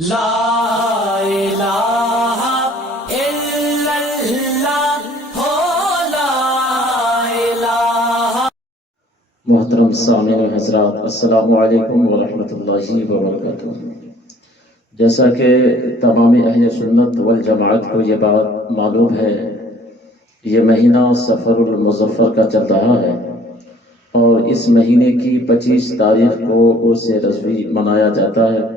لا الہ الا اللہ ہو لا الہ۔ محترم سامعین حضرات، السلام علیکم ورحمۃ اللہ وبرکاتہ۔ جیسا کہ تمام اہل سنت والجماعت کو یہ بات معلوم ہے، یہ مہینہ سفر المظفر کا چل رہا ہے اور اس مہینے کی 25 تاریخ کو عرس رضوی منایا جاتا ہے،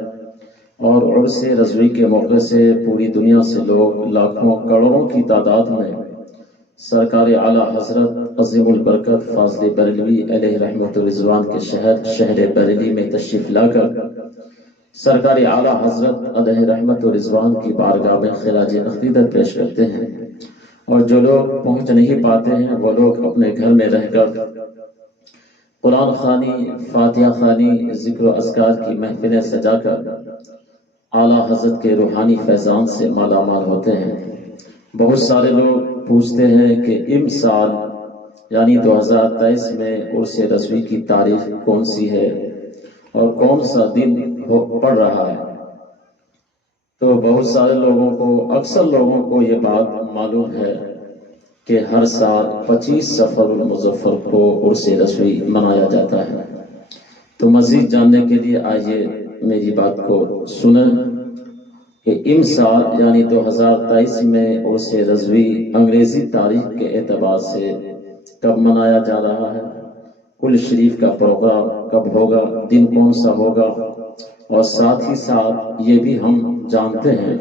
اور عرس رضوی کے موقع سے پوری دنیا سے لوگ لاکھوں کروڑوں کی تعداد میں سرکار اعلیٰ حضرت عظیم البرکت فاضل بریلوی علیہ رحمت و رضوان کے شہر بریلی میں تشریف لا کر سرکار اعلیٰ حضرت علیہ رحمت و رضوان کی بارگاہ میں خراج عقیدت پیش کرتے ہیں، اور جو لوگ پہنچ نہیں پاتے ہیں وہ لوگ اپنے گھر میں رہ کر قرآن خوانی، فاتحہ خوانی، ذکر و اذکار کی محفلیں سجا کر اعلیٰ حضرت کے روحانی فیضان سے مالا مال ہوتے ہیں۔ بہت سارے لوگ پوچھتے ہیں کہ سال یعنی 2023 میں عرس رضوی کی تاریخ کون سی ہے اور کون سا دن پڑ رہا ہے؟ تو بہت سارے لوگوں کو، اکثر لوگوں کو یہ بات معلوم ہے کہ ہر سال 25 سفر المظفر کو عرس رضوی منایا جاتا ہے۔ تو مزید جاننے کے لیے آئیے میری بات کو سنیں کہ سال یعنی 2023 میں عرس رضوی انگریزی تاریخ کے اعتبار سے کب منایا جا رہا ہے، کل شریف کا پروگرام کب ہوگا، دن کون سا ہوگا، اور ساتھ ہی ساتھ یہ بھی ہم جانتے ہیں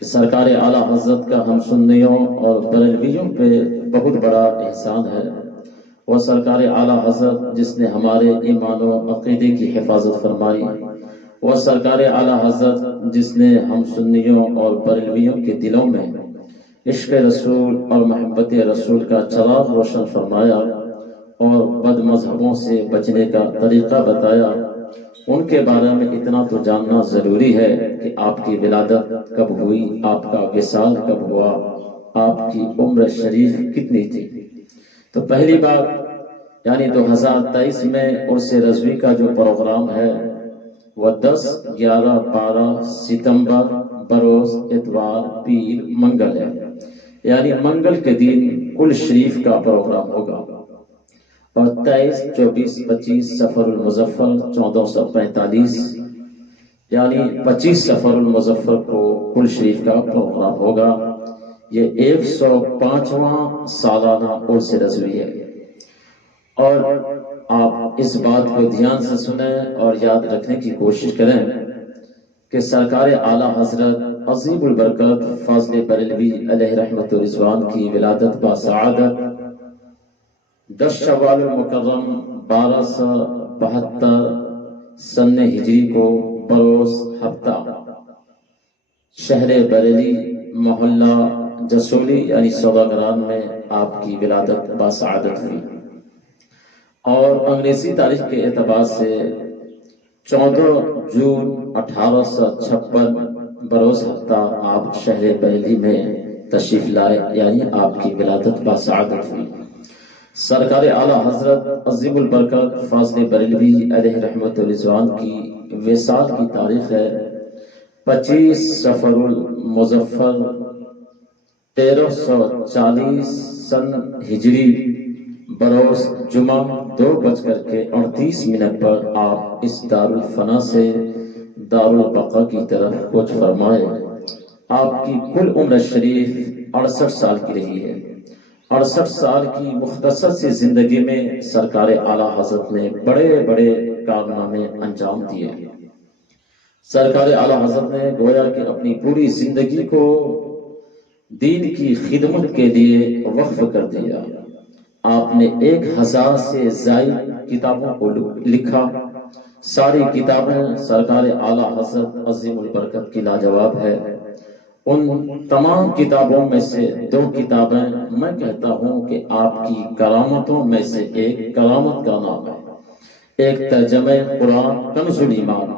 کہ سرکار اعلیٰ حضرت کا ہم سنیوں اور بریلویوں پہ بہت بڑا احسان ہے۔ وہ سرکار اعلیٰ حضرت جس نے ہمارے ایمان و عقیدے کی حفاظت فرمائی، وہ سرکار اعلیٰ حضرت جس نے ہم سنیوں اور بریلویوں کے دلوں میں عشق رسول اور محبت رسول کا چراغ روشن فرمایا اور بد مذہبوں سے بچنے کا طریقہ بتایا۔ ان کے بارے میں اتنا تو جاننا ضروری ہے کہ آپ کی ولادت کب ہوئی، آپ کا وصال کب ہوا، آپ کی عمر شریف کتنی تھی۔ تو پہلی بات یعنی 2023 میں عرس رضوی کا جو پروگرام ہے وہ 10، 11، 12 ستمبر بروز اتوار، پیر، منگل ہے، یعنی منگل کے دن کل شریف کا پروگرام ہوگا، اور 23، 24، 25 سفر المظفر 1445 یعنی 25 سفر المظفر کو کل شریف کا پروگرام ہوگا۔ یہ 105واں سالانہ عرس رضوی ہے، اور آپ اس بات کو دھیان سے سنیں اور یاد رکھنے کی کوشش کریں کہ سرکار اعلیٰ حضرت عظیم البرکت فاضل بریلوی علیہ رحمت و رضوان کی ولادت باسعادت 10 شوال المکرم 1272 سن ہجری کو بروز ہفتہ شہر بریلی محلہ جسولی یعنی سوداگران میں آپ کی ولادت باسعادت ہوئی، اور انگریزی تاریخ کے اعتبار سے 14 جون 1856 بروز ہفتہ آپ شہر بریلی میں تشریف لائے، یعنی آپ کی ولادت باسعادت ہوئی۔ سرکار اعلیٰ حضرت عظیم البرکت فاضل بریلوی علیہ رحمت و رضوان کی وصال کی تاریخ ہے 25 سفر المظفر 1340 سن ہجری بروز جمعہ 2:38 پر آپ اس دار الفنا سے دار البقا کی طرف کوچ فرمائے۔ آپ کی کل عمر شریف 68 سال کی رہی ہے۔ 68 سال کی مختصر سی زندگی میں سرکار اعلیٰ حضرت نے بڑے بڑے کارنامے انجام دیے۔ سرکار اعلیٰ حضرت نے گویا کہ اپنی پوری زندگی کو دین کی خدمت کے لیے وقف کر دیا۔ آپ نے 1000 سے زائد کتابوں کو لکھا۔ ساری کتابیں سرکار اعلیٰ حضرت عظیم البرکت کی لاجواب ہے۔ ان تمام کتابوں میں سے 2 کتابیں میں کہتا ہوں کہ آپ کی کرامتوں میں سے ایک کرامت کا نام ہے۔ ایک ترجمہ قرآن کنز الایمان،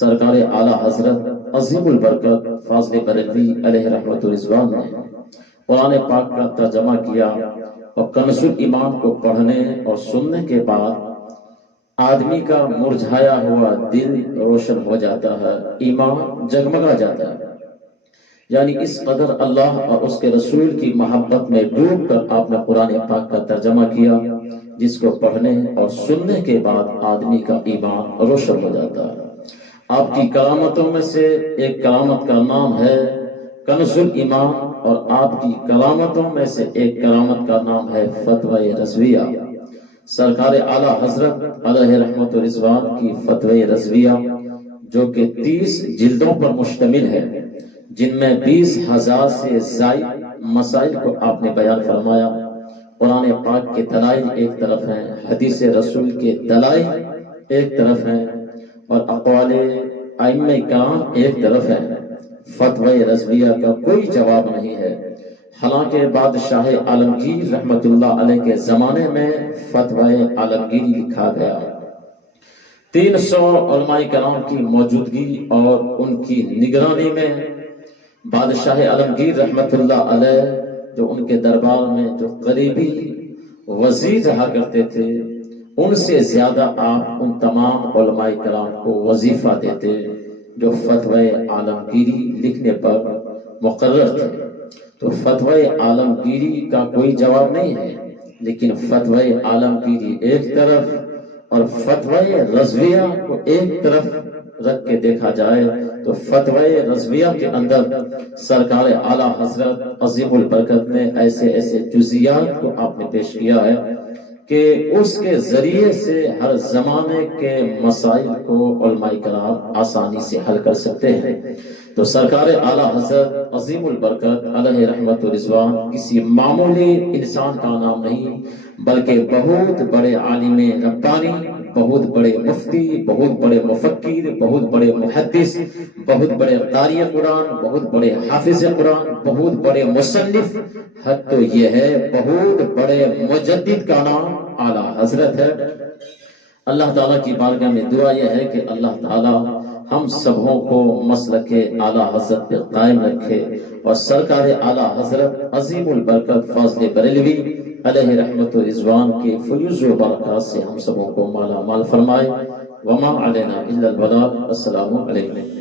سرکار اعلیٰ حضرت عظیم البرکت فاضل بریلوی علیہ رحمت و رضوان نے قرآن پاک کا ترجمہ کیا، اور کنز الایمان کو پڑھنے اور سننے کے بعد آدمی کا مرجھایا ہوا دل روشن ہو جاتا ہے، ایمان جگمگا جاتا ہے۔ یعنی اس قدر اللہ اور اس کے رسول کی محبت میں ڈوب کر آپ نے قرآن پاک کا ترجمہ کیا، جس کو پڑھنے اور سننے کے بعد آدمی کا ایمان روشن ہو جاتا ہے۔ آپ کی کرامتوں میں سے ایک کرامت کا نام ہے کنز الایمان، اور آپ کی کرامتوں میں سے ایک کرامت کا نام ہے فتوی رضویہ۔ سرکار اعلیٰ حضرت علیہ رحمت و رضوان کی فتوی رضویہ، جو کہ 30 جلدوں پر مشتمل ہے، جن میں 20,000 سے زائد مسائل کو آپ نے بیان فرمایا۔ قرآن پاک کے دلائل ایک طرف ہیں، حدیث رسول کے دلائل ایک طرف ہیں، اور اقوال ائمہ کرام ایک طرف ہیں۔ فتوی رضویہ کا کوئی جواب نہیں ہے، حالانکہ بادشاہ عالمگیر رحمت اللہ علیہ کے زمانے میں فتوی عالمگیری لکھا گیا۔ 300 علماء کرام کی موجودگی اور ان کی نگرانی میں بادشاہ عالمگیر رحمت اللہ علیہ، جو ان کے دربار میں جو قریبی وزیر رہا کرتے تھے، ان سے زیادہ آپ ان تمام علماء کرام کو وظیفہ دیتے جو فتوی عالمگیری لکھنے پر مقرر تھے۔ تو فتوی عالمگیری کا کوئی جواب نہیں ہے، لیکن فتوی عالمگیری ایک طرف اور فتوی رضویہ کو ایک طرف رکھ کے دیکھا جائے تو فتوی رضویہ کے اندر سرکار اعلیٰ حضرت عظیم البرکت نے ایسے ایسے جزیات کو آپ نے پیش کیا ہے کہ اس کے ذریعے سے ہر زمانے کے مسائل کو علماء کرام آسانی سے حل کر سکتے ہیں۔ تو سرکار اعلیٰ حضرت عظیم البرکت علیہ رحمت و رضوان کسی معمولی انسان کا نام نہیں، بلکہ بہت بڑے عالم ربانی، بہت بڑے مفتی، بہت بڑے مفکر، بہت بڑے محدث، بہت بڑے قاری قرآن، بہت بڑے حافظ قرآن، بہت بڑے مصنف، حد تو یہ ہے بہت بڑے مجدد کا نام اعلیٰ حضرت ہے۔ اللہ تعالیٰ کی بارگاہ میں دعا یہ ہے کہ اللہ تعالیٰ ہم سبوں کو مسلک اعلیٰ حضرت پہ قائم رکھے، اور سرکار اعلیٰ حضرت عظیم البرکت فاضل بریلوی علیہ رحمت و رضوان کے فیوز و برکات سے ہم سبوں کو مالا مال فرمائے۔ وما علینا الا البلاغ۔ السلام علیکم۔